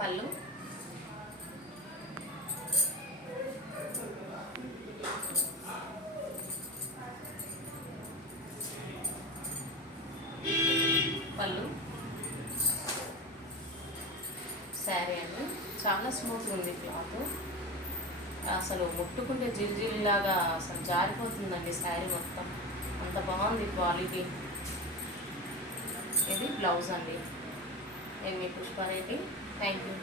పళ్ళు, పళ్ళు శారీ అండి. చాలా స్మూత్గా ఉంది క్లాత్, అసలు ముట్టుకుంటే జిల్జిల్లాగా అసలు జారిపోతుందండి శారీ మొత్తం, అంత బాగుంది క్వాలిటీ. ఇది బ్లౌజ్ అండి. నేను మీ పుష్పారెడ్డి. Thank you.